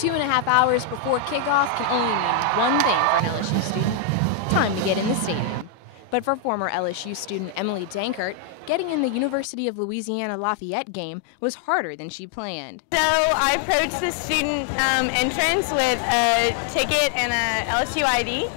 2.5 hours before kickoff can only mean one thing for an LSU student: time to get in the stadium. But for former LSU student Emily Dankert, getting in the University of Louisiana Lafayette game was harder than she planned. So I approached the student entrance with a ticket and a LSU ID,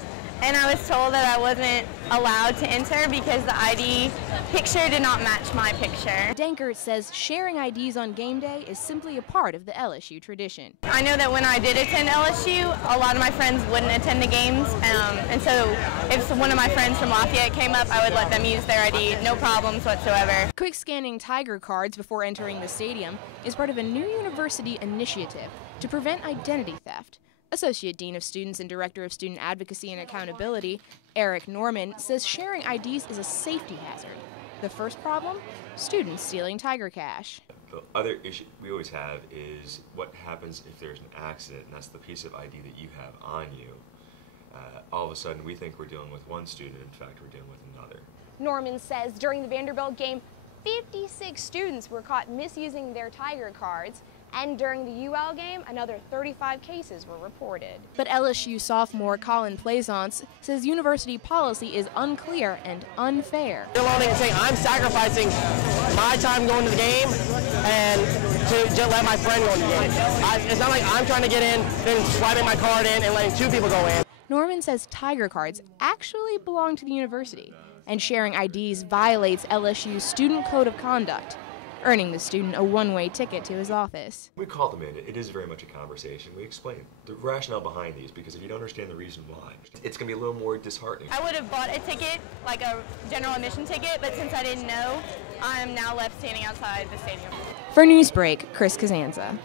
and I was told that I wasn't allowed to enter because the ID picture did not match my picture. Dankert says sharing IDs on game day is simply a part of the LSU tradition. I know that when I did attend LSU, a lot of my friends wouldn't attend the games, and so if one of my friends from Lafayette came up, I would let them use their ID, no problems whatsoever. Quick scanning Tiger cards before entering the stadium is part of a new university initiative to prevent identity theft. Associate Dean of Students and Director of Student Advocacy and Accountability, Eric Norman, says sharing IDs is a safety hazard. The first problem? Students stealing Tiger Cash. The other issue we always have is what happens if there's an accident, and that's the piece of ID that you have on you. All of a sudden, we think we're dealing with one student. In fact, we're dealing with another. Norman says during the Vanderbilt game, 56 students were caught misusing their Tiger cards. And during the UL game, another 35 cases were reported. But LSU sophomore Colin Plaisance says university policy is unclear and unfair. They're loading and saying, I'm sacrificing my time going to the game and to just let my friend go to the game. It's not like I'm trying to get in, then swiping my card in and letting two people go in. Norman says Tiger cards actually belong to the university, and sharing IDs violates LSU's student code of conduct, earning the student a one-way ticket to his office. We call them in. It is very much a conversation. We explain the rationale behind these, because if you don't understand the reason why, it's going to be a little more disheartening. I would have bought a ticket, like a general admission ticket, but since I didn't know, I'm now left standing outside the stadium. For Newsbreak, Kris Cusanza.